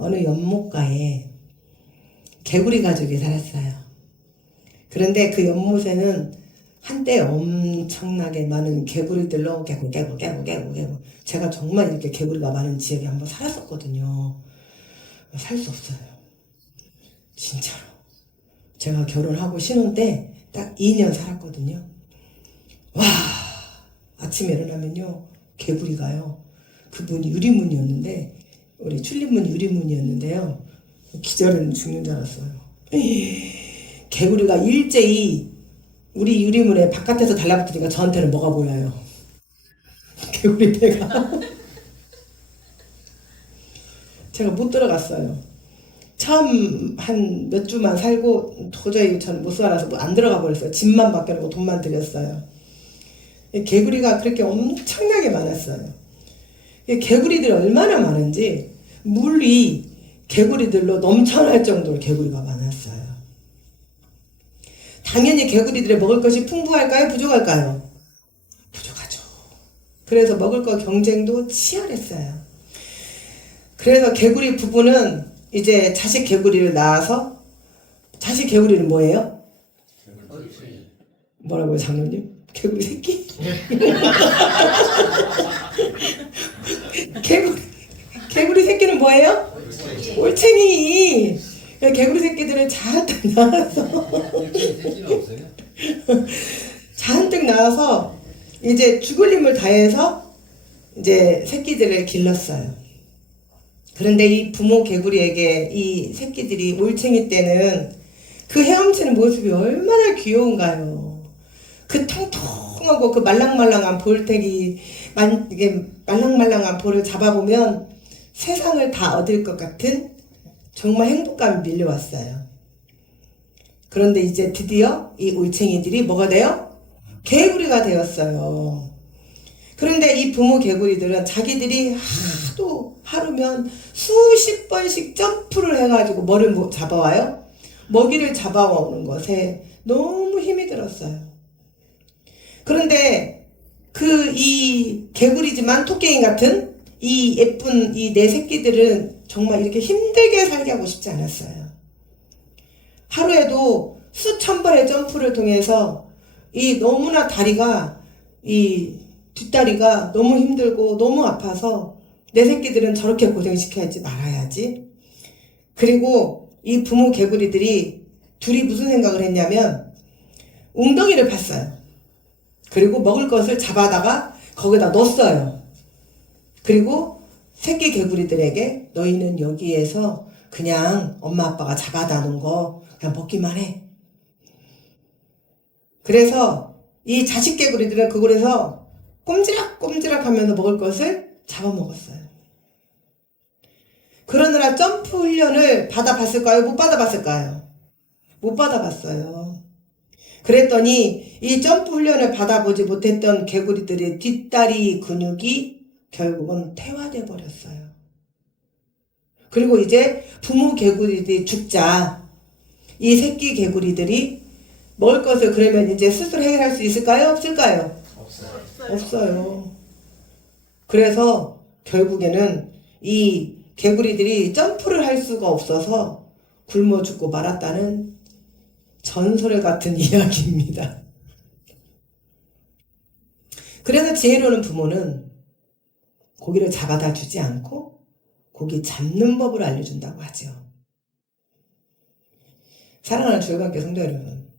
어느 연못가에 개구리 가족이 살았어요. 그런데 그 연못에는 한때 엄청나게 많은 개구리들로 개구 제가 정말 이렇게 개구리가 많은 지역에 한번 살았었거든요. 살 수 없어요. 진짜로. 제가 결혼하고 신혼 때 딱 2년 살았거든요. 와, 아침에 일어나면요 개구리가요, 그 문이 유리문이었는데, 우리 출입문이 유리문이었는데요, 기절은 죽는 줄 알았어요. 개구리가 일제히 우리 유리문에 바깥에서 달라붙으니까 저한테는 뭐가 보여요? 개구리 배가. 제가 못 들어갔어요. 처음 한 몇 주만 살고 도저히 저는 못 살아서 안 들어가 버렸어요. 집만 맡겨놓고 돈만 들였어요. 개구리가 그렇게 엄청나게 많았어요. 개구리들이 얼마나 많은지 물이 개구리들로 넘쳐날 정도로 개구리가 많았어요. 당연히 개구리들의 먹을 것이 풍부할까요? 부족할까요? 부족하죠. 그래서 먹을 것 경쟁도 치열했어요. 그래서 개구리 부부는 이제 자식 개구리를 낳아서, 자식 개구리는 뭐예요? 뭐라고요, 장로님? 개구리 새끼? 개구리 새끼는 뭐예요? 올챙이. 개구리 새끼들은 잔뜩 나와서 이제 죽을 힘을 다해서 이제 새끼들을 길렀어요. 그런데 이 부모 개구리에게 이 새끼들이 올챙이 때는 그 헤엄치는 모습이 얼마나 귀여운가요. 그 통통하고 그 말랑말랑한 볼태기, 이게 말랑말랑한 볼을 잡아보면 세상을 다 얻을 것 같은 정말 행복감이 밀려왔어요. 그런데 이제 드디어 이 올챙이들이 뭐가 돼요? 개구리가 되었어요. 그런데 이 부모 개구리들은 자기들이 하루면 수십 번씩 점프를 해가지고 뭐를 잡아와요? 먹이를 잡아오는 것에 너무 힘이 들었어요. 그런데 이 개구리지만 토깽이 같은 이 예쁜 이 내 새끼들은 정말 이렇게 힘들게 살게 하고 싶지 않았어요. 하루에도 수천 번의 점프를 통해서 이 너무나 다리가, 이 뒷다리가 너무 힘들고 너무 아파서 내 새끼들은 저렇게 고생시켜야지 말아야지. 그리고 이 부모 개구리들이 둘이 무슨 생각을 했냐면 웅덩이를 팠어요. 그리고 먹을 것을 잡아다가 거기다 넣었어요. 그리고 새끼 개구리들에게 너희는 여기에서 그냥 엄마 아빠가 잡아다 놓은 거 그냥 먹기만 해. 그래서 이 자식 개구리들은 그곳에서 꼼지락꼼지락 하면서 먹을 것을 잡아먹었어요. 그러느라 점프 훈련을 받아봤을까요? 못 받아봤을까요? 못 받아봤어요. 그랬더니 이 점프 훈련을 받아보지 못했던 개구리들의 뒷다리 근육이 결국은 퇴화돼 버렸어요. 그리고 이제 부모 개구리들이 죽자 이 새끼 개구리들이 먹을 것을 그러면 이제 스스로 해결할 수 있을까요? 없을까요? 없어요. 그래서 결국에는 이 개구리들이 점프를 할 수가 없어서 굶어 죽고 말았다는 전설 같은 이야기입니다. 그래서 지혜로운 부모는 고기를 잡아다 주지 않고 고기 잡는 법을 알려준다고 하죠. 사랑하는 주일관계 성도 여러분,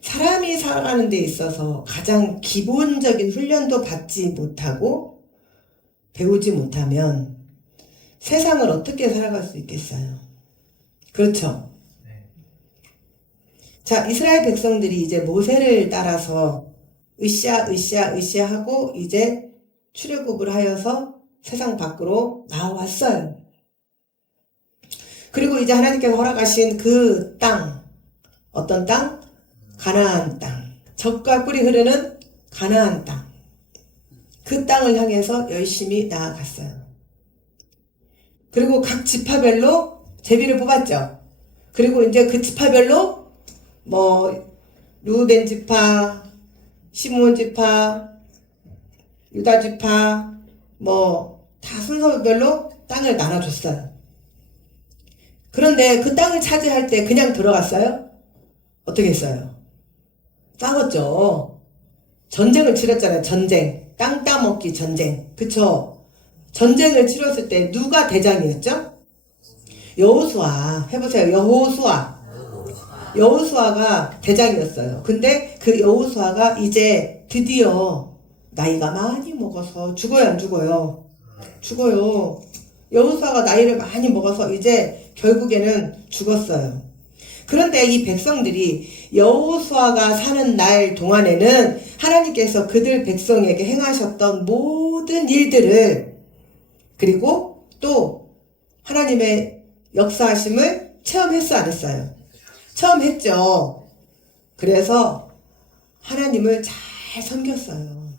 사람이 살아가는 데 있어서 가장 기본적인 훈련도 받지 못하고 배우지 못하면 세상을 어떻게 살아갈 수 있겠어요? 그렇죠? 자, 이스라엘 백성들이 이제 모세를 따라서 으쌰하고 이제 출애굽을 하여서 세상 밖으로 나와왔어요. 그리고 이제 하나님께서 허락하신 그 땅, 어떤 땅? 가나안 땅. 젖과 꿀이 흐르는 가나안 땅. 그 땅을 향해서 열심히 나아갔어요. 그리고 각 지파별로 제비를 뽑았죠. 그리고 이제 그 지파별로 루벤 지파, 시므온 지파, 유다 지파, 다 순서별로 땅을 나눠줬어요. 그런데 그 땅을 차지할 때 그냥 들어갔어요? 어떻게 했어요? 싸웠죠. 전쟁을 치렀잖아요. 전쟁. 땅 따먹기 전쟁. 그쵸? 전쟁을 치렀을 때 누가 대장이었죠? 여호수아. 해보세요. 여호수아. 여호수아가 대장이었어요. 근데 그 여호수아가 이제 드디어 나이가 많이 먹어서 죽어요, 안 죽어요? 죽어요. 여호수아가 나이를 많이 먹어서 이제 결국에는 죽었어요. 그런데 이 백성들이 여호수아가 사는 날 동안에는 하나님께서 그들 백성에게 행하셨던 모든 일들을, 그리고 또 하나님의 역사하심을 체험했어, 안 했어요? 처음 했죠. 그래서 하나님을 잘 섬겼어요.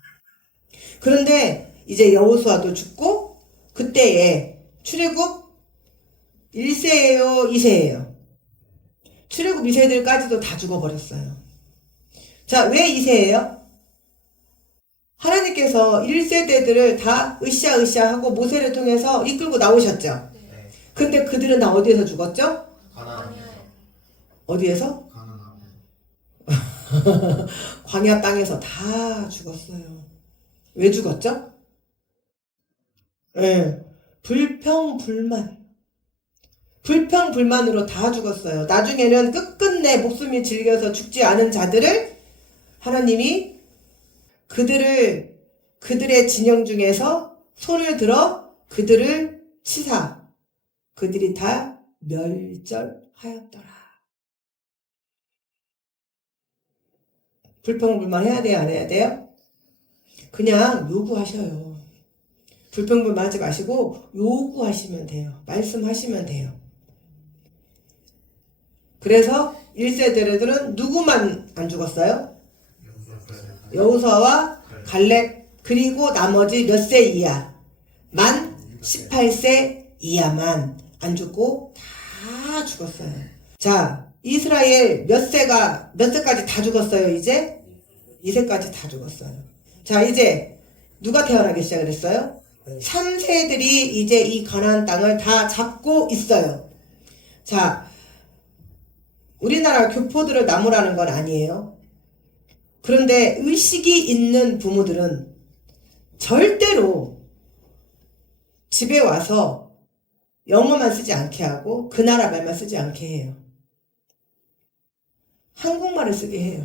그런데 이제 여호수아도 죽고, 그때에 출애굽 1세예요, 2세예요? 출애굽 2세들까지도 다 죽어버렸어요. 자, 왜 2세예요? 하나님께서 1세대들을 다 으쌰으쌰 하고 모세를 통해서 이끌고 나오셨죠. 근데 그들은 다 어디에서 죽었죠? 어디에서? 광야 땅에서 다 죽었어요. 왜 죽었죠? 네. 불평불만으로 다 죽었어요. 나중에는 끝끝내 목숨이 질겨서 죽지 않은 자들을 하나님이 그들의 진영 중에서 손을 들어 그들을 치사, 그들이 다 멸절하였더라. 불평불만 해야 돼요, 안 해야 돼요? 그냥 요구하셔요. 불평불만 하지 마시고 요구하시면 돼요. 말씀하시면 돼요. 그래서 1세대들은 누구만 안 죽었어요? 여호수아와 갈렙, 그리고 나머지 몇 세 이하? 만 18세 이하만 안 죽고 다 죽었어요. 자, 이스라엘 몇 세까지 다 죽었어요, 이제? 2세까지 다 죽었어요. 자, 이제 누가 태어나기 시작을 했어요? 3세들이 이제 이 가나안 땅을 다 잡고 있어요. 자, 우리나라 교포들을 나무라는 건 아니에요. 그런데 의식이 있는 부모들은 절대로 집에 와서 영어만 쓰지 않게 하고 그 나라 말만 쓰지 않게 해요. 한국말을 쓰게 해요.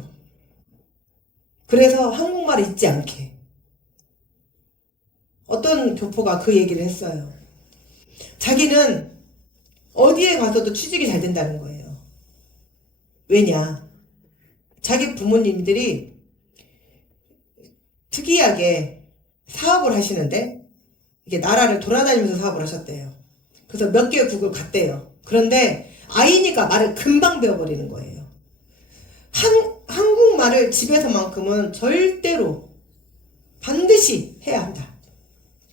그래서 한국말을 잊지 않게. 어떤 교포가 그 얘기를 했어요. 자기는 어디에 가서도 취직이 잘 된다는 거예요. 왜냐? 자기 부모님들이 특이하게 사업을 하시는데 이게 나라를 돌아다니면서 사업을 하셨대요. 그래서 몇 개국을 갔대요. 그런데 아이니까 말을 금방 배워버리는 거예요. 한국말을 집에서만큼은 절대로 반드시 해야 한다.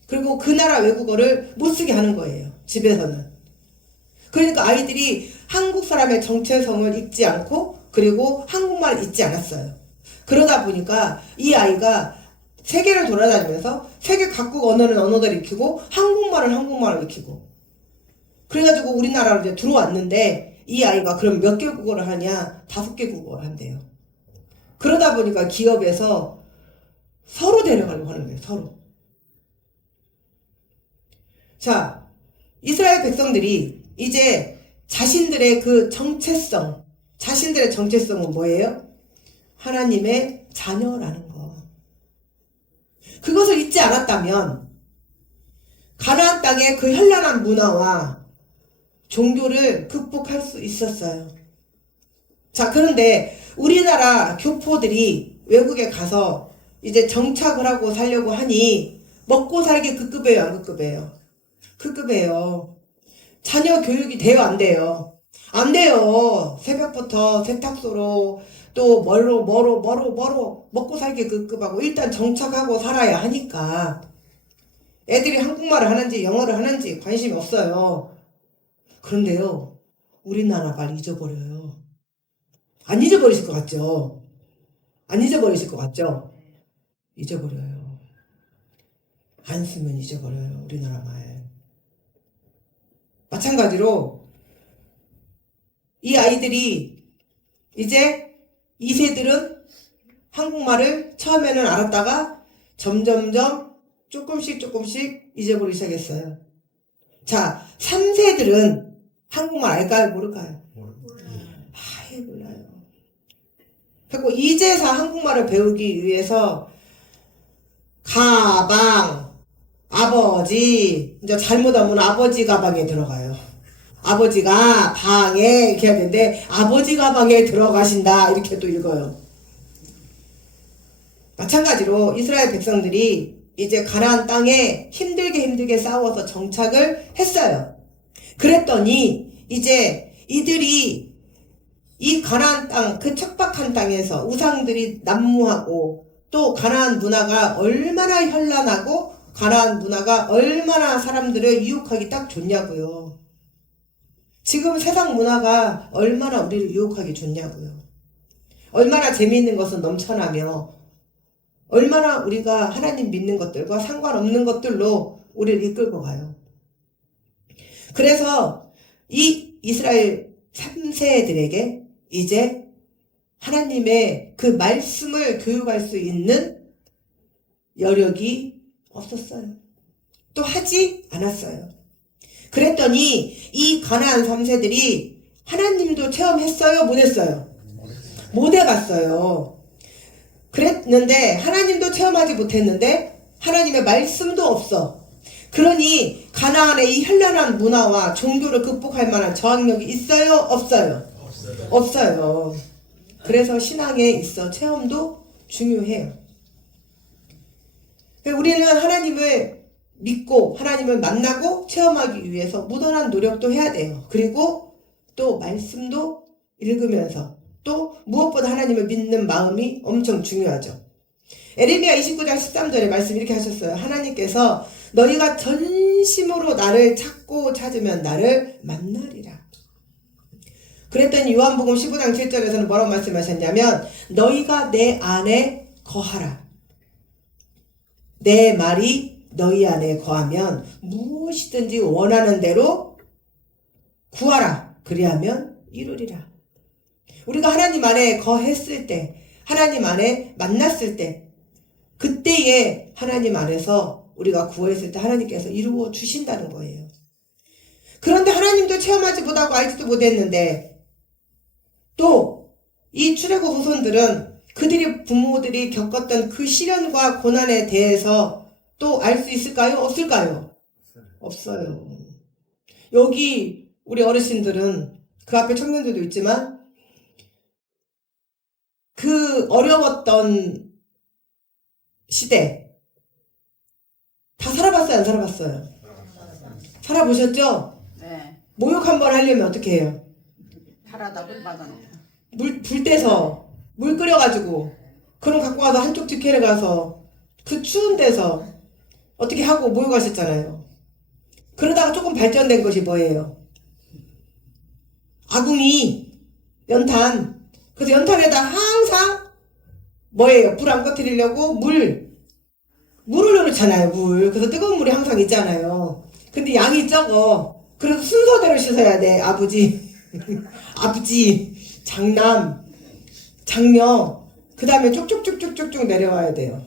그리고 그 나라 외국어를 못 쓰게 하는 거예요. 집에서는. 그러니까 아이들이 한국 사람의 정체성을 잊지 않고 그리고 한국말을 잊지 않았어요. 그러다 보니까 이 아이가 세계를 돌아다니면서 세계 각국 언어는 언어들을 익히고 한국말을 익히고 그래가지고 우리나라로 이제 들어왔는데 이 아이가 그럼 몇 개 국어를 하냐? 5개 국어를 한대요. 그러다 보니까 기업에서 서로 데려가려고 하는 거예요. 서로. 자, 이스라엘 백성들이 이제 자신들의 정체성은 뭐예요? 하나님의 자녀라는 거. 그것을 잊지 않았다면 가나안 땅의 그 현란한 문화와 종교를 극복할 수 있었어요. 자, 그런데 우리나라 교포들이 외국에 가서 이제 정착을 하고 살려고 하니 먹고 살기 급급해요, 안 급급해요? 급급해요. 자녀 교육이 돼요, 안 돼요? 안 돼요. 새벽부터 세탁소로 또 뭐로 먹고 살기 급급하고 일단 정착하고 살아야 하니까 애들이 한국말을 하는지 영어를 하는지 관심이 없어요. 그런데요, 우리나라 말 잊어버려요. 안 잊어버리실 것 같죠? 안 잊어버리실 것 같죠? 잊어버려요. 안 쓰면 잊어버려요, 우리나라 말. 마찬가지로 이 아이들이 이제 2세들은 한국말을 처음에는 알았다가 점점점 조금씩 잊어버리기 시작했어요. 자, 3세들은 한국말 알까요? 모를까요? 아예 몰라요. 그리고 이제서 한국말을 배우기 위해서 가방, 아버지, 이제 잘못하면 아버지 가방에 들어가요. 아버지가 방에 이렇게 해야 되는데 아버지 가방에 들어가신다 이렇게 또 읽어요. 마찬가지로 이스라엘 백성들이 이제 가나안 땅에 힘들게 싸워서 정착을 했어요. 그랬더니 이제 이들이 이 가나안 땅, 그 척박한 땅에서 우상들이 난무하고 또 가나안 문화가 얼마나 현란하고 가나안 문화가 얼마나 사람들을 유혹하기 딱 좋냐고요. 지금 세상 문화가 얼마나 우리를 유혹하기 좋냐고요. 얼마나 재미있는 것은 넘쳐나며 얼마나 우리가 하나님 믿는 것들과 상관없는 것들로 우리를 이끌고 가요. 그래서 이 이스라엘 3세들에게 이제 하나님의 그 말씀을 교육할 수 있는 여력이 없었어요. 또 하지 않았어요. 그랬더니 이 가나안 3세들이 하나님도 체험했어요? 못했어요? 못해봤어요. 그랬는데 하나님도 체험하지 못했는데 하나님의 말씀도 없어. 그러니 가나안의 이 현란한 문화와 종교를 극복할 만한 저항력이 있어요? 없어요? 없어요. 그래서 신앙에 있어 체험도 중요해요. 우리는 하나님을 믿고 하나님을 만나고 체험하기 위해서 무던한 노력도 해야 돼요. 그리고 또 말씀도 읽으면서 또 무엇보다 하나님을 믿는 마음이 엄청 중요하죠. 에레미야 29장 13절에 말씀 이렇게 하셨어요. 하나님께서 너희가 전심으로 나를 찾고 찾으면 나를 만나리라. 그랬더니 요한복음 15장 7절에서는 뭐라고 말씀하셨냐면 너희가 내 안에 거하라. 내 말이 너희 안에 거하면 무엇이든지 원하는 대로 구하라. 그리하면 이루리라. 우리가 하나님 안에 거했을 때, 하나님 안에 만났을 때, 그때에 하나님 안에서 우리가 구했을 때 하나님께서 이루어 주신다는 거예요. 그런데 하나님도 체험하지 못하고 알지도 못했는데 또 이 출애굽 후손들은 그들이 부모들이 겪었던 그 시련과 고난에 대해서 또 알 수 있을까요? 없을까요? 없어요. 여기 우리 어르신들은 그 앞에 청년들도 있지만 그 어려웠던 시대 다 살아봤어요? 안 살아봤어요? 살아보셨죠? 네. 모욕 한번 하려면 어떻게 해요? 살아다 물 받아놓고. 불 떼서 물 끓여가지고 그럼 갖고 가서 한쪽 뒷캐를 가서 그 추운 데서 어떻게 하고 모욕하셨잖아요. 그러다가 조금 발전된 것이 뭐예요? 아궁이, 연탄. 그래서 연탄에다 항상 뭐예요? 불 안 꺼뜨리려고 물을 넣잖아요. 물. 그래서 뜨거운 물이 항상 있잖아요. 근데 양이 적어. 그래서 순서대로 씻어야 돼. 아버지, 장남, 장녀. 그 다음에 쭉쭉쭉쭉쭉 내려와야 돼요.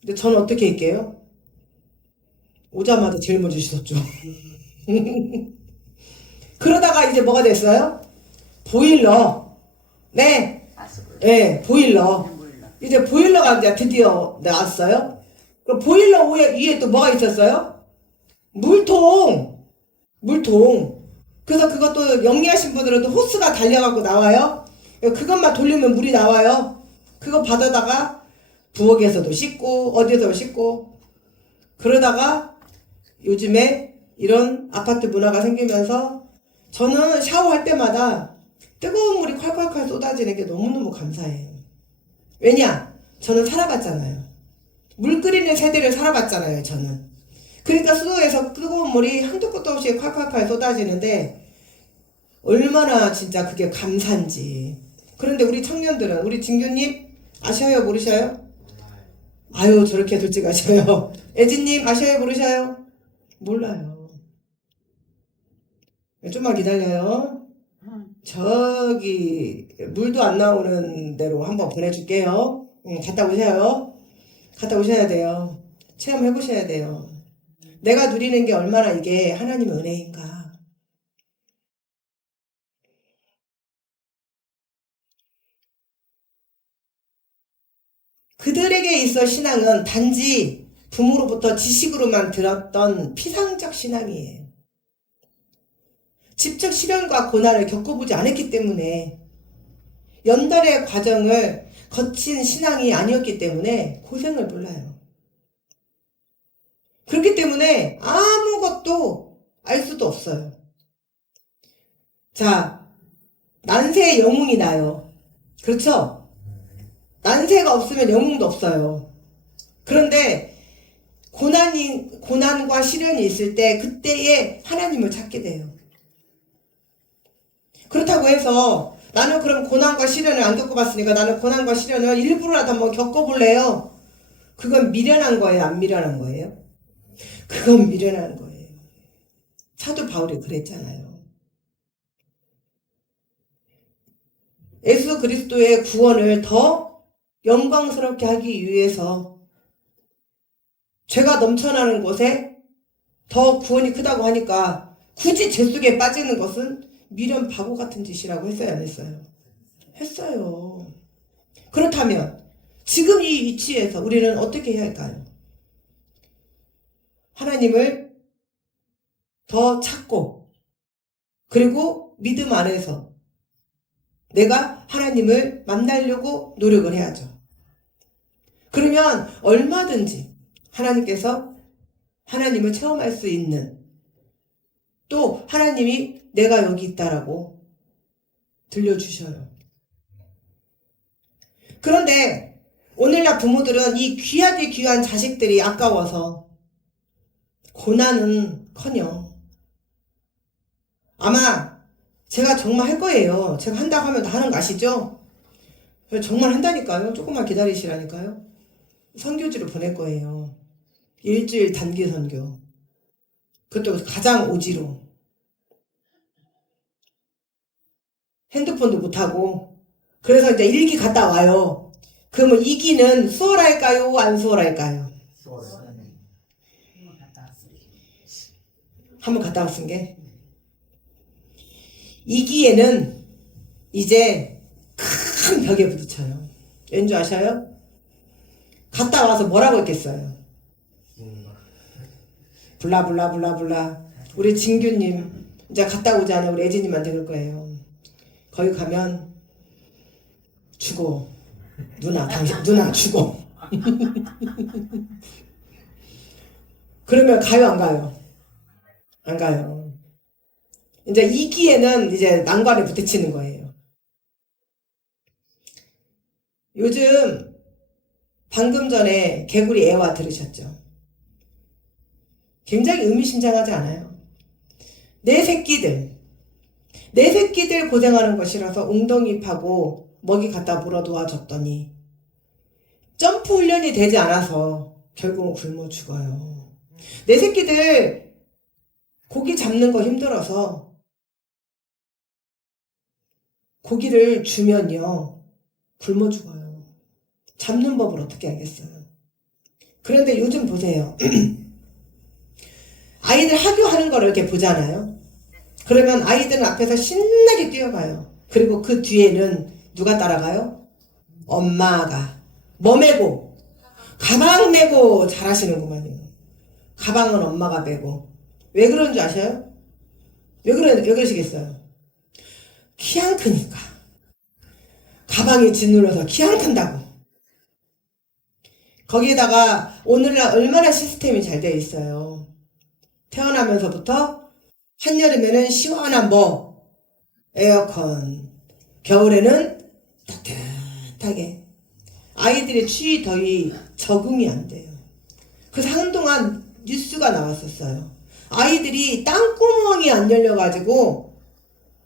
근데 저는 어떻게 할게요? 오자마자 제일 먼저 씻었죠. 그러다가 이제 뭐가 됐어요? 보일러. 네. 네, 보일러. 이제 보일러가 이제 드디어 나왔어요. 그럼 보일러 위에 또 뭐가 있었어요? 물통. 그래서 그것도 영리하신 분들은 또 호스가 달려갖고 나와요. 그것만 돌리면 물이 나와요. 그거 받아다가 부엌에서도 씻고 어디에서 씻고 그러다가 요즘에 이런 아파트 문화가 생기면서 저는 샤워할 때마다 뜨거운 물이 콸콸콸 쏟아지는 게 너무너무 감사해요. 왜냐? 저는 살아봤잖아요. 물 끓이는 세대를 살아봤잖아요, 저는. 그러니까 수도에서 뜨거운 물이 한도 끝도 없이 콸콸콸 쏟아지는데 얼마나 진짜 그게 감사한지. 그런데 우리 청년들은, 우리 진규님 아셔요, 모르셔요? 아유, 저렇게 솔직하셔요. 애진님 아셔요, 모르셔요? 몰라요. 좀만 기다려요. 저기 물도 안 나오는 데로 한번 보내줄게요. 갔다 오세요. 갔다 오셔야 돼요. 체험해 보셔야 돼요. 내가 누리는 게 얼마나 이게 하나님의 은혜인가. 그들에게 있어 신앙은 단지 부모로부터 지식으로만 들었던 피상적 신앙이에요. 직접 시련과 고난을 겪어보지 않았기 때문에, 연달의 과정을 거친 신앙이 아니었기 때문에 고생을 몰라요. 그렇기 때문에 아무것도 알 수도 없어요. 자, 난세에 영웅이 나요. 그렇죠? 난세가 없으면 영웅도 없어요. 그런데 고난과 시련이 있을 때 그때에 하나님을 찾게 돼요. 그렇다고 해서 나는 그럼 고난과 시련을 안 겪어봤으니까 나는 고난과 시련을 일부러라도 한번 겪어볼래요. 그건 미련한 거예요? 안 미련한 거예요? 그건 미련한 거예요. 사도 바울이 그랬잖아요. 예수 그리스도의 구원을 더 영광스럽게 하기 위해서 죄가 넘쳐나는 곳에 더 구원이 크다고 하니까 굳이 죄 속에 빠지는 것은 미련 바보 같은 짓이라고 했어요, 안 했어요? 했어요. 그렇다면 지금 이 위치에서 우리는 어떻게 해야 할까요? 하나님을 더 찾고, 그리고 믿음 안에서 내가 하나님을 만나려고 노력을 해야죠. 그러면 얼마든지 하나님께서 하나님을 체험할 수 있는, 또 하나님이 내가 여기 있다라고 들려주셔요. 그런데 오늘날 부모들은 이 귀하게 귀한 자식들이 아까워서 고난은커녕, 아마 제가 정말 할 거예요. 제가 한다고 하면 다 하는 거 아시죠? 정말 한다니까요. 조금만 기다리시라니까요. 선교지로 보낼 거예요. 일주일 단기 선교. 그것도 가장 오지로. 핸드폰도 못하고. 그래서 이제 일기 갔다 와요. 그러면 이기는 수월할까요? 안 수월할까요? 한번 갔다 왔은 게. 이기에는 이제 큰 벽에 부딪혀요. 왠지 아셔요? 갔다 와서 뭐라고 했겠어요? 블라블라블라블라. 우리 진규님 이제 갔다 오지 않아 우리 애진님한테 그럴 거예요. 거기 가면 죽어. 누나 죽어. 그러면 가요, 안 가요? 안 가요. 이제 이기에는 이제 난관에 부딪히는 거예요. 요즘 방금 전에 개구리 애화 들으셨죠? 굉장히 의미심장하지 않아요? 내 새끼들 고생하는 거 싫어서 웅덩이 파고 먹이 갖다 물어 놓아줬더니 점프 훈련이 되지 않아서 결국은 굶어 죽어요. 내 새끼들 고기 잡는 거 힘들어서 고기를 주면요 굶어 죽어요. 잡는 법을 어떻게 알겠어요? 그런데 요즘 보세요. 아이들 학교하는 거를 이렇게 보잖아요. 그러면 아이들은 앞에서 신나게 뛰어가요. 그리고 그 뒤에는 누가 따라가요? 엄마가. 뭐 메고? 가방 메고 잘하시는구만요. 가방은 엄마가 메고. 왜 그런 줄 아셔요? 왜 그러시겠어요? 키 안 크니까. 가방이 짓눌러서 키 안 큰다고. 거기에다가 오늘날 얼마나 시스템이 잘 되어 있어요. 태어나면서부터 한여름에는 시원한 에어컨, 겨울에는 따뜻하게. 아이들의 추위 더위 적응이 안 돼요. 그래서 한동안 뉴스가 나왔었어요. 아이들이 땅구멍이 안 열려가지고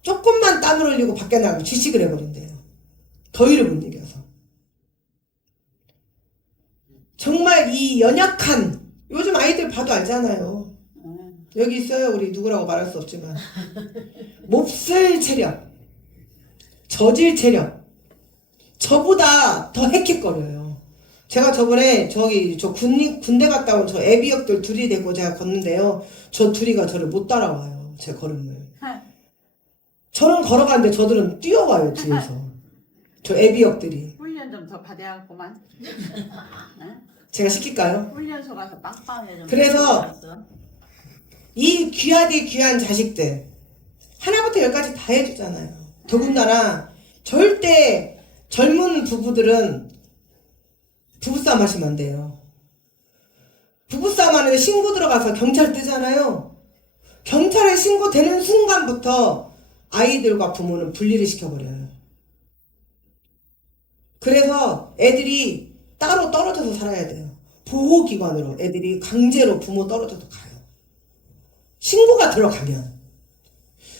조금만 땀을 흘리고 밖에 나가면 지식을 해버린대요. 더위를 못 이겨서. 정말 이 연약한, 요즘 아이들 봐도 알잖아요. 여기 있어요. 우리 누구라고 말할 수 없지만 몹쓸 체력. 저질 체력. 저보다 더 헥헥거려요. 제가 저번에 저 군대 갔다 온 저 애비역들 둘이 되고 제가 걷는데요. 저 둘이가 저를 못 따라와요. 제 걸음을. 저는 걸어가는데 저들은 뛰어와요, 뒤에서. 저 애비역들이. 훈련 좀 더 받아야겠구만. 응? 제가 시킬까요? 훈련소 가서 빵빵해 좀. 그래서 이 귀하디 귀한 자식들 하나부터 열까지 다 해주잖아요. 더군다나 절대 젊은 부부들은 부부싸움 하시면 안 돼요. 부부싸움 하는데 신고 들어가서 경찰 뜨잖아요. 경찰에 신고되는 순간부터 아이들과 부모는 분리를 시켜버려요. 그래서 애들이 따로 떨어져서 살아야 돼요. 보호기관으로 애들이 강제로 부모 떨어져서 가요. 신고가 들어가면.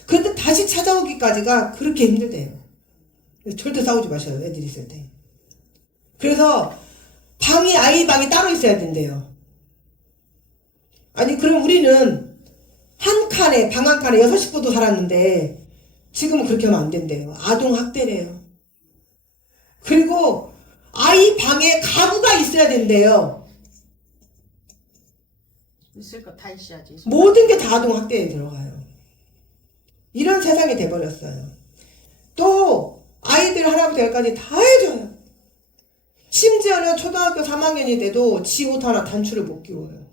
그런데 다시 찾아오기까지가 그렇게 힘들대요. 절대 싸우지 마셔요, 애들이 있을 때. 그래서 아이 방이 따로 있어야 된대요. 아니, 그럼 우리는 방 한 칸에 6식구도 살았는데 지금은 그렇게 하면 안 된대요. 아동학대래요. 그리고 아이 방에 가구가 있어야 된대요. 있을 거 다 있어야지. 모든 게 다 아동학대에 들어가요. 이런 세상이 돼버렸어요. 또 아이들 하나부터 열까지 다 해줘요. 심지어는 초등학교 3학년이 돼도 지 옷 하나 단추를 못 끼워요.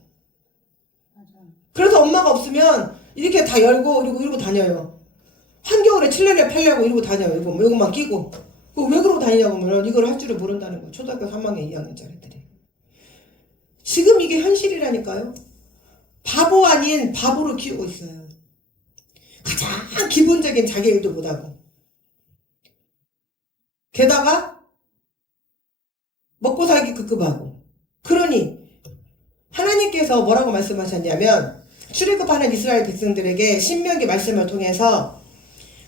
맞아. 그래서 엄마가 없으면 이렇게 다 열고 이러고 다녀요. 한겨울에 칠레를 펴려고 이러고 다녀요. 이것만 끼고. 왜 그러고 다니냐고 하면 이걸 할 줄을 모른다는 거예요. 초등학교 3학년 2학년짜리들이. 지금 이게 현실이라니까요. 바보 아닌 바보로 키우고 있어요. 가장 기본적인 자기일도 못하고. 게다가 먹고 살기 급급하고. 그러니 하나님께서 뭐라고 말씀하셨냐면 출애굽하는 이스라엘 백성들에게 신명기 말씀을 통해서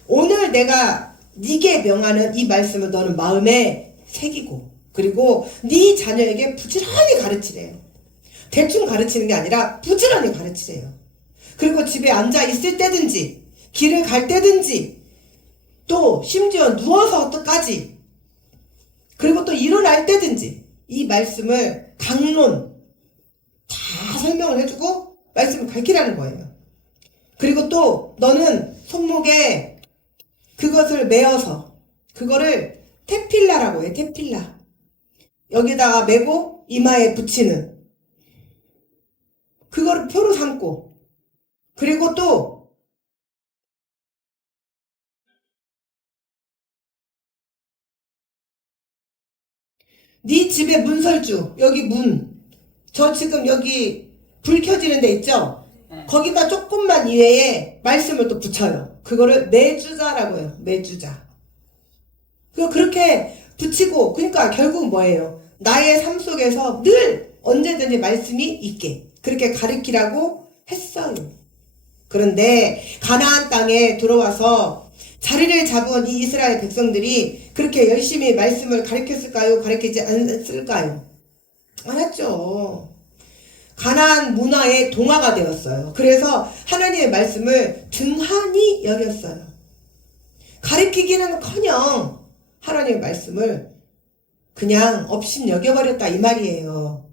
오늘 내가 네게 명하는 이 말씀을 너는 마음에 새기고 그리고 네 자녀에게 부지런히 가르치래요. 대충 가르치는 게 아니라 부지런히 가르치래요. 그리고 집에 앉아 있을 때든지 길을 갈 때든지 또 심지어 누워서까지 그리고 또 일어날 때든지 이 말씀을 강론 다 설명을 해주고 말씀을 가르치라는 거예요. 그리고 또 너는 손목에 그것을 메어서 그거를 테필라라고 해요. 테필라. 여기다가 메고 이마에 붙이는 그거를 표로 삼고 그리고 또 네 집의 문설주 여기 저 지금 여기 불 켜지는 데 있죠? 네. 거기다 조금만 이외에 말씀을 또 붙여요. 그거를 매주자라고 해요. 매주자. 그렇게 붙이고 그러니까 결국 뭐예요? 나의 삶 속에서 늘 언제든지 말씀이 있게 그렇게 가르치라고 했어요. 그런데 가나안 땅에 들어와서 자리를 잡은 이 이스라엘 백성들이 그렇게 열심히 말씀을 가르쳤을까요? 가르치지 않았을까요? 않았죠. 가나안 문화의 동화가 되었어요. 그래서 하나님의 말씀을 등한히 여겼어요. 가르치기는커녕 하나님의 말씀을 그냥 없인 여겨버렸다 이 말이에요.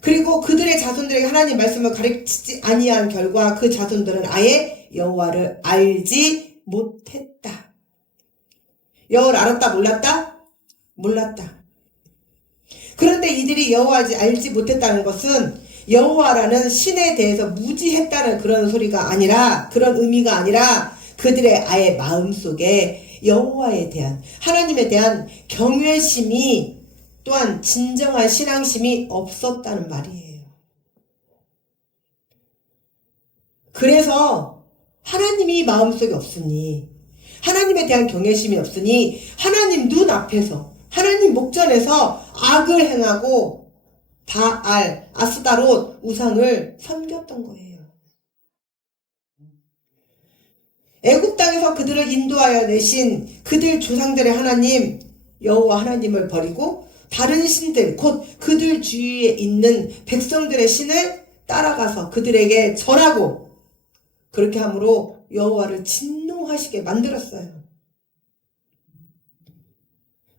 그리고 그들의 자손들에게 하나님 말씀을 가르치지 아니한 결과 그 자손들은 아예 여호와를 알지 못했다. 여호와를 알았다 몰랐다? 몰랐다. 그런데 이들이 여호와를 알지 못했다는 것은 여호와라는 신에 대해서 무지했다는 그런 소리가 아니라 그런 의미가 아니라 그들의 아예 마음속에 여호와에 대한 하나님에 대한 경외심이 또한 진정한 신앙심이 없었다는 말이에요. 그래서 하나님이 마음속에 없으니 하나님에 대한 경외심이 없으니 하나님 눈 앞에서 하나님 목전에서 악을 행하고 바알, 아스다롯 우상을 섬겼던 거예요. 애굽 땅에서 그들을 인도하여 내신 그들 조상들의 하나님 여호와 하나님을 버리고 다른 신들 곧 그들 주위에 있는 백성들의 신을 따라가서 그들에게 절하고 그렇게 함으로 여호와를 진노하시게 만들었어요.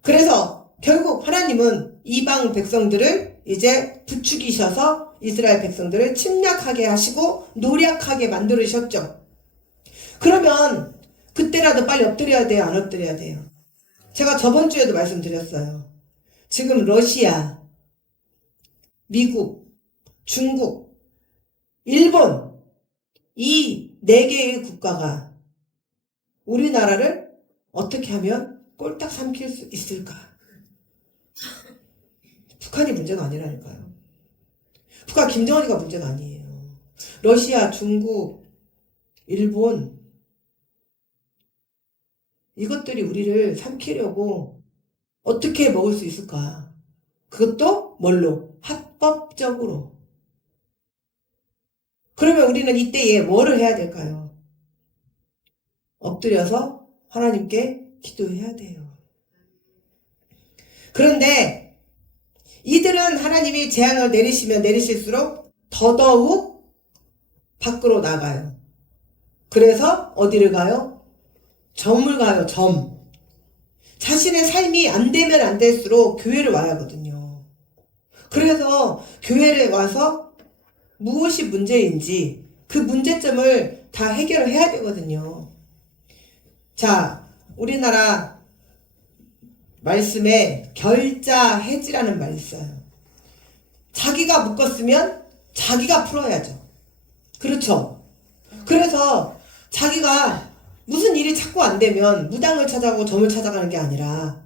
그래서 결국 하나님은 이방 백성들을 이제 부추기셔서 이스라엘 백성들을 침략하게 하시고 노략하게 만들으셨죠. 그러면 그때라도 빨리 엎드려야 돼요? 안 엎드려야 돼요? 제가 저번 주에도 말씀드렸어요. 지금 러시아, 미국, 중국, 일본 이 네 개의 국가가 우리나라를 어떻게 하면 꼴딱 삼킬 수 있을까? 북한이 문제가 아니라니까요. 북한 김정은이가 문제가 아니에요. 러시아, 중국, 일본 이것들이 우리를 삼키려고 어떻게 먹을 수 있을까? 그것도 뭘로? 합법적으로. 그러면 우리는 이때에 뭐를 해야 될까요? 엎드려서 하나님께 기도해야 돼요. 그런데 이들은 하나님이 재앙을 내리시면 내리실수록 더더욱 밖으로 나가요. 그래서 어디를 가요? 점을 가요, 점. 자신의 삶이 안 되면 안 될수록 교회를 와야 하거든요. 그래서 교회를 와서 무엇이 문제인지 그 문제점을 다 해결을 해야 되거든요. 자, 우리나라 말씀에 결자해지라는 말이 있어요. 자기가 묶었으면 자기가 풀어야죠. 그렇죠? 그래서 자기가 무슨 일이 자꾸 안 되면 무당을 찾아가고 점을 찾아가는 게 아니라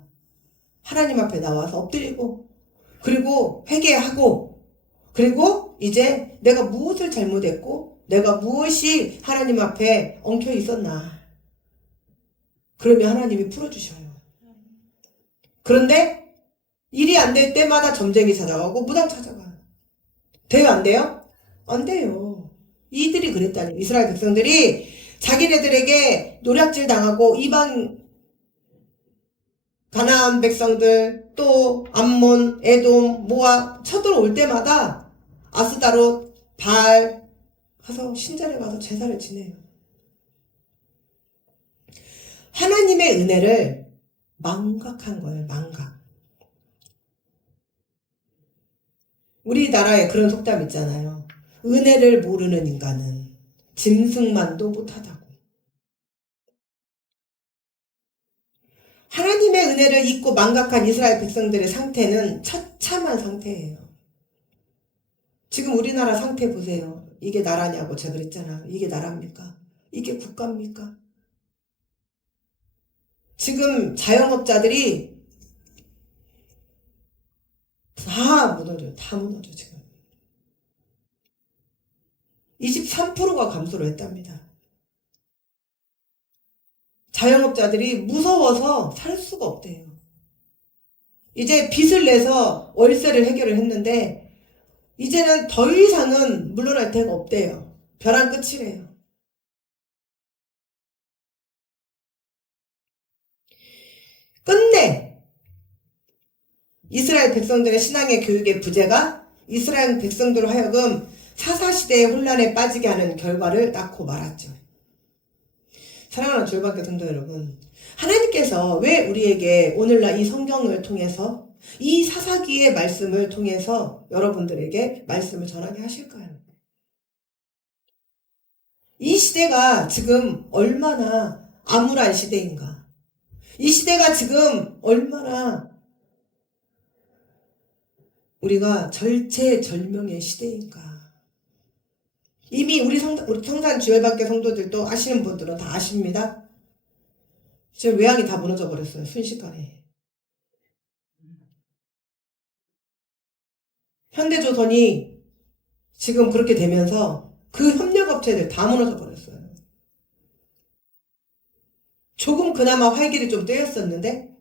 하나님 앞에 나와서 엎드리고 그리고 회개하고 그리고 이제 내가 무엇을 잘못했고 내가 무엇이 하나님 앞에 엉켜 있었나 그러면 하나님이 풀어주셔요. 그런데 일이 안 될 때마다 점쟁이 찾아가고 무당 찾아가요. 돼요? 안 돼요? 안 돼요. 이들이 그랬다니. 이스라엘 백성들이 자기네들에게 노략질 당하고 이방 가나안 백성들 또 암몬, 에돔, 모압 쳐들어올 때마다 아스다롯, 바알 가서 신전에 가서 제사를 지내요. 하나님의 은혜를 망각한 거예요. 망각. 우리나라에 그런 속담 있잖아요. 은혜를 모르는 인간은 짐승만도 못하다고. 하나님의 은혜를 잊고 망각한 이스라엘 백성들의 상태는 처참한 상태예요. 지금 우리나라 상태 보세요. 이게 나라냐고 제가 그랬잖아요. 이게 나라입니까? 이게 국가입니까? 지금 자영업자들이 다 무너져요. 다 무너져 지금. 23%가 감소를 했답니다. 자영업자들이 무서워서 살 수가 없대요. 이제 빚을 내서 월세를 해결을 했는데 이제는 더 이상은 물러날 데가 없대요. 벼랑 끝이래요. 끝내 이스라엘 백성들의 신앙의 교육의 부재가 이스라엘 백성들로 하여금 사사시대의 혼란에 빠지게 하는 결과를 낳고 말았죠. 사랑하는 주일학교 성도 여러분, 하나님께서 왜 우리에게 오늘날 이 성경을 통해서 이 사사기의 말씀을 통해서 여러분들에게 말씀을 전하게 하실까요? 이 시대가 지금 얼마나 암울한 시대인가? 이 시대가 지금 얼마나 우리가 절체절명의 시대인가? 이미 우리 성산 주일학교 성도들도 아시는 분들은 다 아십니다. 지금 외양이 다 무너져 버렸어요. 순식간에. 현대조선이 지금 그렇게 되면서 그 협력업체들 다 무너져 버렸어요. 조금 그나마 활기를 좀 떼었었는데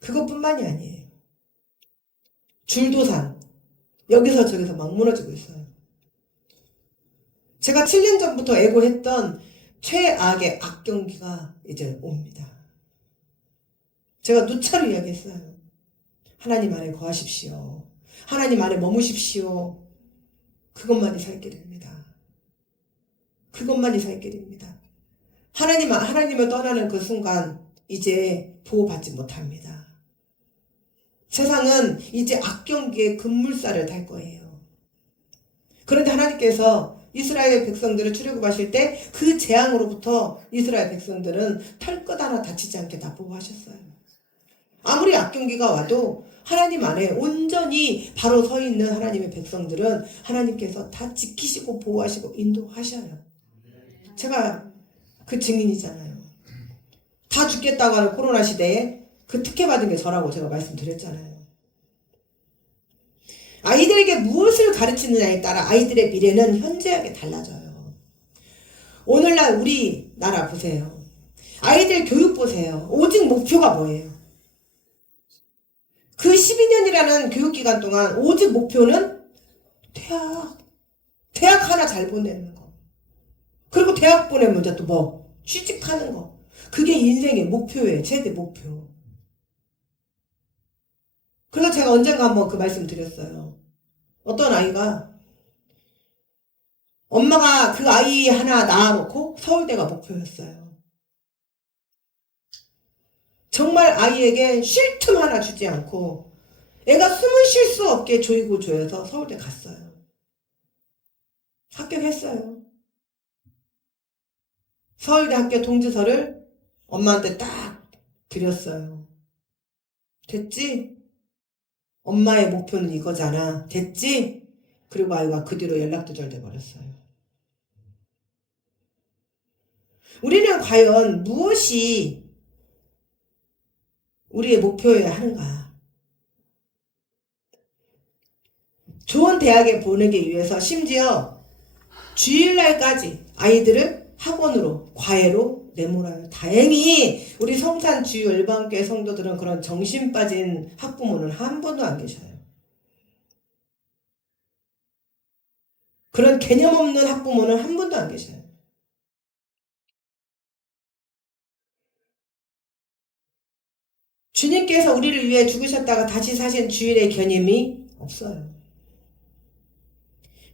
그것뿐만이 아니에요. 줄도산 여기서 저기서 막 무너지고 있어요. 제가 7년 전부터 애고했던 최악의 악경기가 이제 옵니다. 제가 누차로 이야기했어요. 하나님 안에 거하십시오. 하나님 안에 머무십시오. 그것만이 살 길입니다. 그것만이 살 길입니다. 하나님을 떠나는 그 순간 이제 보호받지 못합니다. 세상은 이제 악경기의 급물살을 탈 거예요. 그런데 하나님께서 이스라엘 백성들을 출애굽하실 때 그 재앙으로부터 이스라엘 백성들은 털끝 하나 다치지 않게 다 보호하셨어요. 아무리 악경기가 와도 하나님 안에 온전히 바로 서 있는 하나님의 백성들은 하나님께서 다 지키시고 보호하시고 인도하셔요. 제가 그 증인이잖아요. 다 죽겠다고 하는 코로나 시대에 그 특혜 받은 게 저라고 제가 말씀드렸잖아요. 아이들에게 무엇을 가르치느냐에 따라 아이들의 미래는 현저하게 달라져요. 오늘날 우리나라 보세요. 아이들 교육 보세요. 오직 목표가 뭐예요? 그 12년이라는 교육기간 동안 오직 목표는 대학 하나 잘 보내는 거. 그리고 대학 보내면 이제 또 뭐? 취직하는 거. 그게 인생의 목표예요. 최대 목표. 그래서 제가 언젠가 한번 그 말씀 드렸어요. 어떤 아이가 엄마가 그 아이 하나 낳아놓고 서울대가 목표였어요. 정말 아이에게 쉴 틈 하나 주지 않고 애가 숨을 쉴 수 없게 조이고 조여서 서울대 갔어요. 합격했어요. 서울대 합격 통지서를 엄마한테 딱 드렸어요. 됐지? 엄마의 목표는 이거잖아. 됐지? 그리고 아이가 그 뒤로 연락두절돼 버렸어요. 우리는 과연 무엇이 우리의 목표여야 하는가? 좋은 대학에 보내기 위해서 심지어 주일날까지 아이들을 학원으로, 과외로 내몰아요. 다행히 우리 성산 주요 일반교회 성도들은 그런 정신 빠진 학부모는 한 번도 안 계셔요. 그런 개념 없는 학부모는 한 번도 안 계셔요. 주님께서 우리를 위해 죽으셨다가 다시 사신 주일의 개념이 없어요.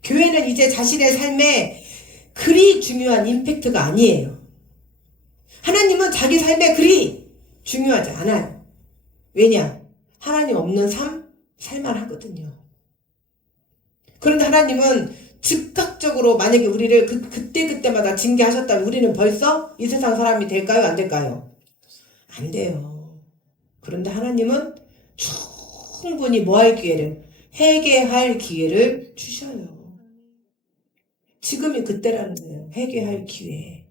교회는 이제 자신의 삶에 그리 중요한 임팩트가 아니에요. 하나님은 자기 삶에 그리 중요하지 않아요. 왜냐? 하나님 없는 삶, 살만하거든요. 그런데 하나님은 즉각적으로 만약에 우리를 그때마다 징계하셨다면 우리는 벌써 이 세상 사람이 될까요? 안 될까요? 안 돼요. 그런데 하나님은 충분히 뭐 할 기회를? 회개할 기회를 주셔요. 지금이 그때라는 거예요. 회개할 기회.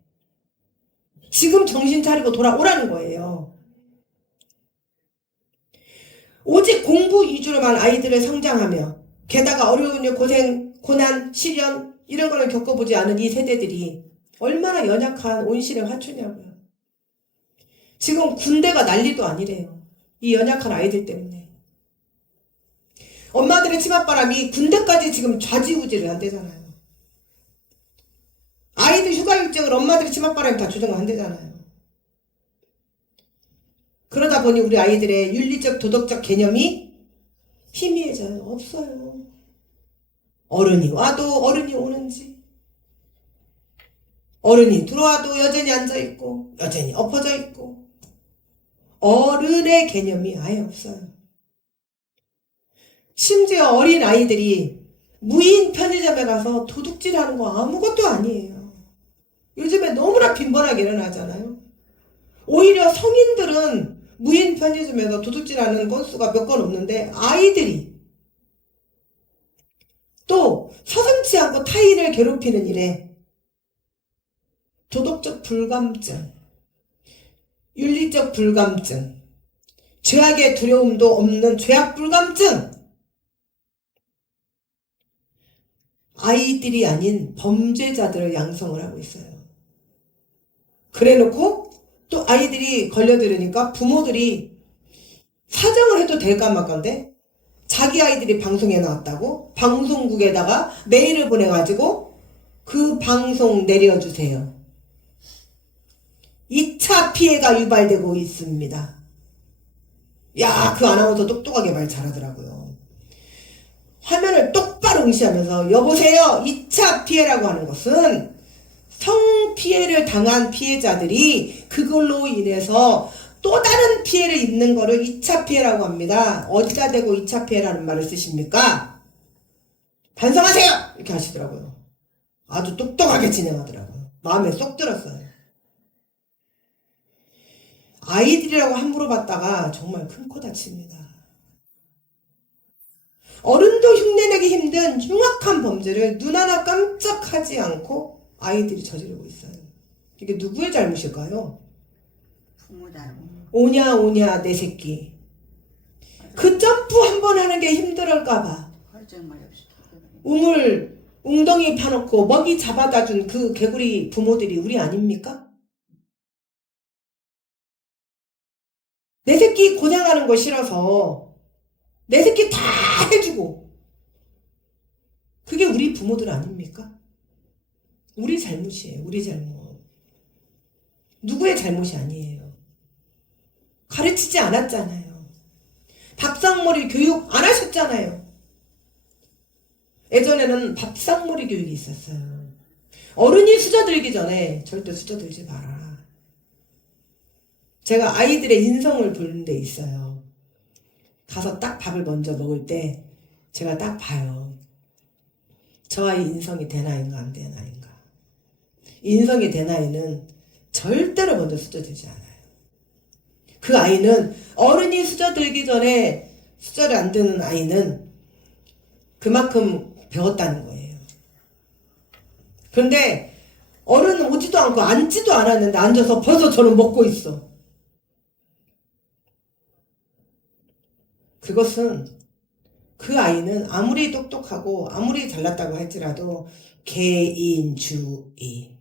지금 정신 차리고 돌아오라는 거예요. 오직 공부 위주로만 아이들을 성장하며 게다가 어려운 일, 고생, 고난, 시련 이런 거를 겪어보지 않은 이 세대들이 얼마나 연약한 온실의 화초냐고요. 지금 군대가 난리도 아니래요. 이 연약한 아이들 때문에. 엄마들의 치맛바람이 군대까지 지금 좌지우지를 한대잖아요. 아이들 휴가 일정을 엄마들의 치맛바람이 다 조정을 한대잖아요. 그러다 보니 우리 아이들의 윤리적 도덕적 개념이 희미해져요. 없어요. 어른이 와도 어른이 오는지, 어른이 들어와도 여전히 앉아있고 여전히 엎어져 있고 어른의 개념이 아예 없어요. 심지어 어린 아이들이 무인 편의점에 가서 도둑질하는 거 아무것도 아니에요. 요즘에 너무나 빈번하게 일어나잖아요. 오히려 성인들은 무인 편의점에서 도둑질하는 건수가 몇 건 없는데 아이들이 또 서슴지 않고 타인을 괴롭히는 일에 도덕적 불감증, 윤리적 불감증, 죄악의 두려움도 없는 죄악 불감증, 아이들이 아닌 범죄자들을 양성을 하고 있어요. 그래놓고 또 아이들이 걸려들으니까 부모들이 사정을 해도 될까 말건데 자기 아이들이 방송에 나왔다고 방송국에다가 메일을 보내가지고 그 방송 내려주세요. 2차 피해가 유발되고 있습니다. 야, 그 아나운서 똑똑하게 말 잘하더라고요. 화면을 똑바로 응시하면서 여보세요. 2차 피해라고 하는 것은 성피해를 당한 피해자들이 그걸로 인해서 또 다른 피해를 입는 거를 2차 피해라고 합니다. 어디다 대고 2차 피해라는 말을 쓰십니까? 반성하세요! 이렇게 하시더라고요. 아주 똑똑하게 진행하더라고요. 마음에 쏙 들었어요. 아이들이라고 함부로 봤다가 정말 큰 코 다칩니다. 어른도 흉내내기 힘든 흉악한 범죄를 눈 하나 깜짝하지 않고 아이들이 저지르고 있어요. 이게 누구의 잘못일까요? 부모 잘못. 오냐 오냐 내 새끼. 그 점프 한 번 하는 게 힘들을까봐 걱정말 없이. 웅덩이 파놓고 먹이 잡아다 준 그 개구리 부모들이 우리 아닙니까? 내 새끼 고생하는 거 싫어서 내 새끼 다 해주고, 그게 우리 부모들 아닙니까? 우리 잘못이에요. 우리 잘못. 누구의 잘못이 아니에요. 가르치지 않았잖아요. 밥상머리 교육 안 하셨잖아요. 예전에는 밥상머리 교육이 있었어요. 어른이 수저들기 전에 절대 수저들지 마라. 제가 아이들의 인성을 보는 데 있어요. 가서 딱 밥을 먼저 먹을 때 제가 딱 봐요. 저 아이 인성이 된 아이인가 안 된 아이인가. 인성이 된 아이는 절대로 먼저 수저들지 않아요. 그 아이는 어른이 수저들기 전에 수저를 안 드는 아이는 그만큼 배웠다는 거예요. 그런데 어른은 오지도 않고 앉지도 않았는데 앉아서 벌써 저는 먹고 있어. 그것은 그 아이는 아무리 똑똑하고 아무리 잘났다고 할지라도 개인주의.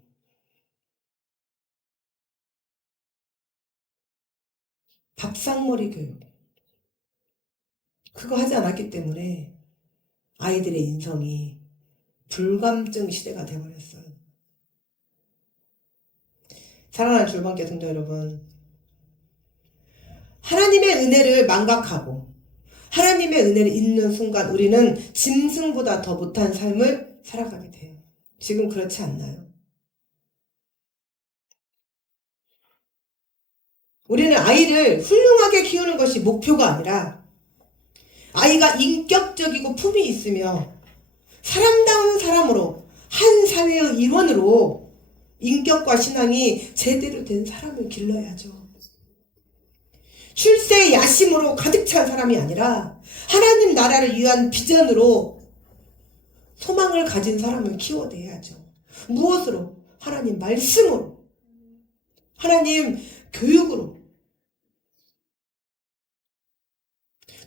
밥상머리 교육. 그거 하지 않았기 때문에 아이들의 인성이 불감증 시대가 되어버렸어요. 사랑하는 줄번개 성도 여러분, 하나님의 은혜를 망각하고 하나님의 은혜를 잊는 순간 우리는 짐승보다 더 못한 삶을 살아가게 돼요. 지금 그렇지 않나요? 우리는 아이를 훌륭하게 키우는 것이 목표가 아니라 아이가 인격적이고 품이 있으며 사람다운 사람으로 한 사회의 일원으로 인격과 신앙이 제대로 된 사람을 길러야죠. 출세 야심으로 가득 찬 사람이 아니라 하나님 나라를 위한 비전으로 소망을 가진 사람을 키워내야죠. 무엇으로? 하나님 말씀으로, 하나님 교육으로,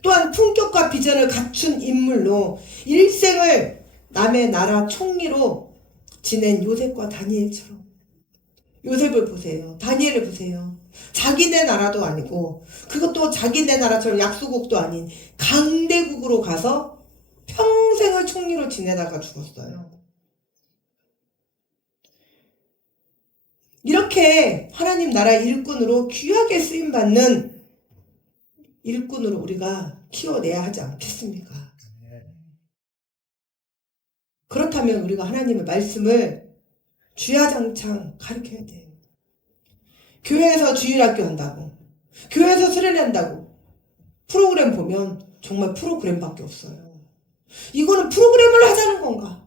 또한 품격과 비전을 갖춘 인물로 일생을 남의 나라 총리로 지낸 요셉과 다니엘처럼. 요셉을 보세요. 다니엘을 보세요. 자기네 나라도 아니고 그것도 자기네 나라처럼 약소국도 아닌 강대국으로 가서 평생을 총리로 지내다가 죽었어요. 이렇게 하나님 나라 일꾼으로 귀하게 쓰임받는 일꾼으로 우리가 키워내야 하지 않겠습니까? 그렇다면 우리가 하나님의 말씀을 주야장창 가르쳐야 돼요. 교회에서 주일학교 한다고, 교회에서 수련회 한다고 프로그램 보면 정말 프로그램밖에 없어요. 이거는 프로그램을 하자는 건가?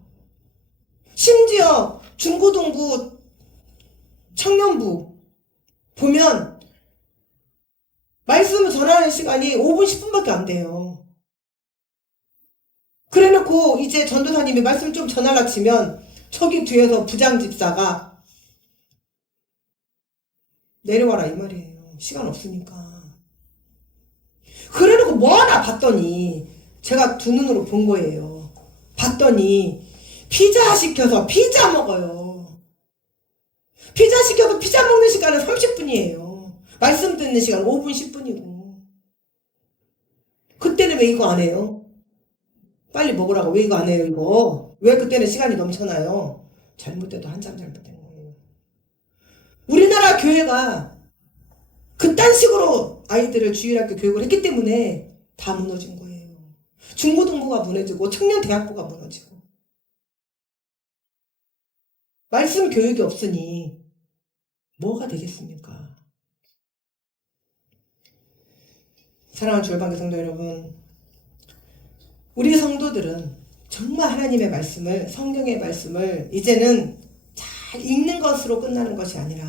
심지어 중고등부, 청년부 보면 말씀을 전하는 시간이 5분, 10분밖에 안 돼요. 그래놓고 이제 전도사님이 말씀 좀 전하라 치면 저기 뒤에서 부장집사가 내려와라 이 말이에요. 시간 없으니까. 그래놓고 뭐하나 봤더니 제가 두 눈으로 본 거예요. 봤더니 피자 시켜서 피자 먹어요. 피자 시켜서 피자 먹는 시간은 30분이에요. 말씀 듣는 시간 5분, 10분이고. 그때는 왜 이거 안 해요? 빨리 먹으라고 왜 이거 안 해요, 이거? 왜 그때는 시간이 넘쳐나요? 잘못돼도 한참 잘못된 거예요. 우리나라 교회가 그딴 식으로 아이들을 주일학교 교육을 했기 때문에 다 무너진 거예요. 중고등부가 무너지고 청년대학부가 무너지고. 말씀 교육이 없으니 뭐가 되겠습니까? 사랑하는 주일방교 성도 여러분, 우리 성도들은 정말 하나님의 말씀을, 성경의 말씀을 이제는 잘 읽는 것으로 끝나는 것이 아니라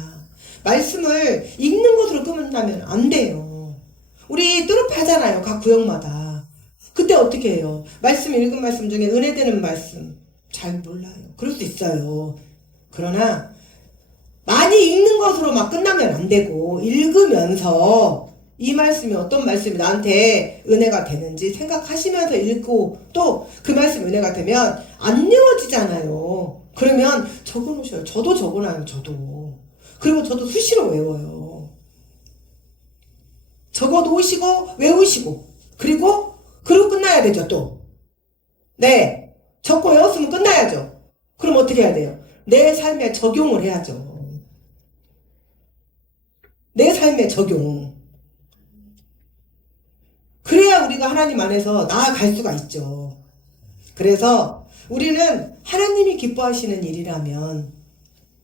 말씀을 읽는 것으로 끝나면 안 돼요. 우리 뚜렷하잖아요. 각 구역마다. 그때 어떻게 해요? 말씀 읽은 말씀 중에 은혜되는 말씀 잘 몰라요. 그럴 수 있어요. 그러나 많이 읽는 것으로 막 끝나면 안 되고 읽으면서 이 말씀이 어떤 말씀이 나한테 은혜가 되는지 생각하시면서 읽고 또 그 말씀 은혜가 되면 안 외워지잖아요. 그러면 적어놓으셔요. 저도 적어놔요. 저도. 그리고 저도 수시로 외워요. 적어놓으시고 외우시고 그리고 끝나야 되죠. 또 네, 적고 외웠으면 끝나야죠. 그럼 어떻게 해야 돼요? 내 삶에 적용을 해야죠. 내 삶에 적용. 그래야 우리가 하나님 안에서 나아갈 수가 있죠. 그래서 우리는 하나님이 기뻐하시는 일이라면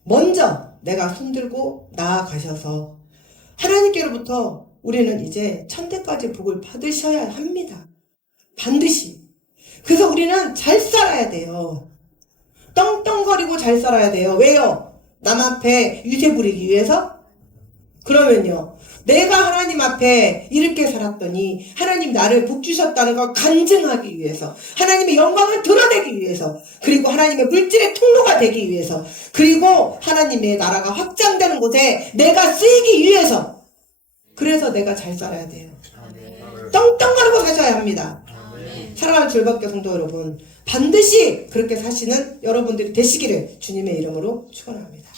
먼저 내가 손들고 나아가셔서 하나님께로부터 우리는 이제 천대까지 복을 받으셔야 합니다. 반드시. 그래서 우리는 잘 살아야 돼요. 떵떵거리고 잘 살아야 돼요. 왜요? 남 앞에 유세 부리기 위해서? 그러면요. 내가 하나님 앞에 이렇게 살았더니 하나님 나를 복 주셨다는 걸 간증하기 위해서, 하나님의 영광을 드러내기 위해서, 그리고 하나님의 물질의 통로가 되기 위해서, 그리고 하나님의 나라가 확장되는 곳에 내가 쓰이기 위해서, 그래서 내가 잘 살아야 돼요. 떵떵거리고 사셔야 합니다. 사랑하는 주일방교 성도 여러분, 반드시 그렇게 사시는 여러분들이 되시기를 주님의 이름으로 축원합니다.